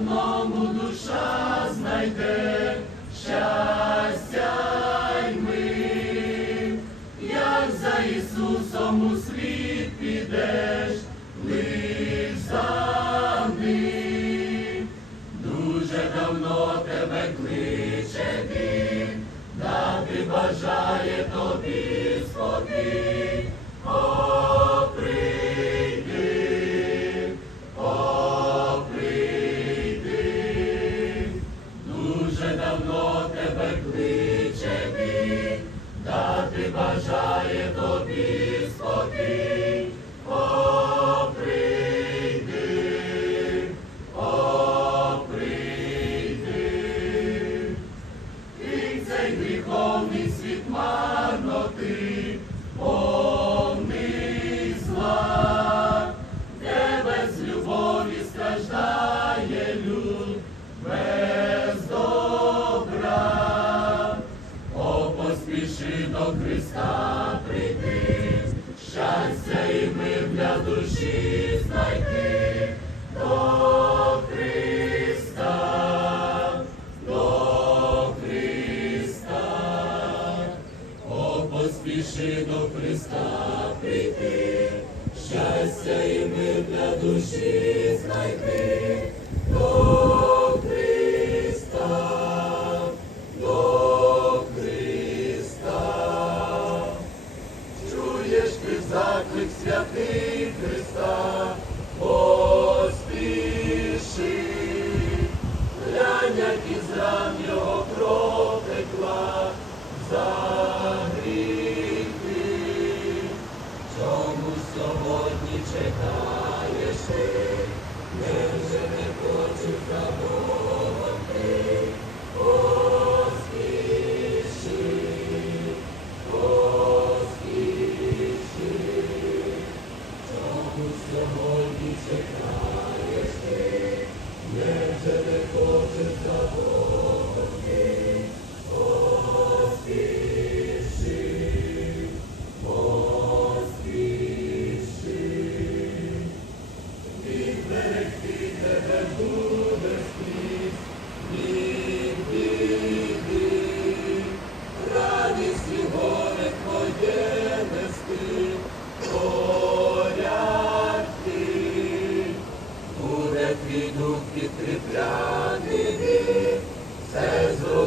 одному душа знайде щастя й мир, як за Ісусом у світ підеш, лиш за ним. Дуже давно тебе кличе він, дати бажає тобі спокій. Бажає тобі спокій. Христа прийти, щастя і мир для душі знайти до Христа, до Христа. О, поспіши до Христа прийти, щастя і мир для душі знайти до ти заклик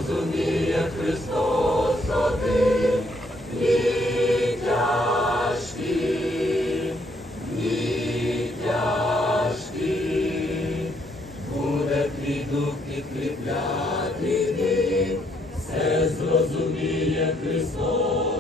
все зрозуміє Христос один. Ні тяжкі, ні тяжкі, буде твій дух підкріпляти все зрозуміє Христос.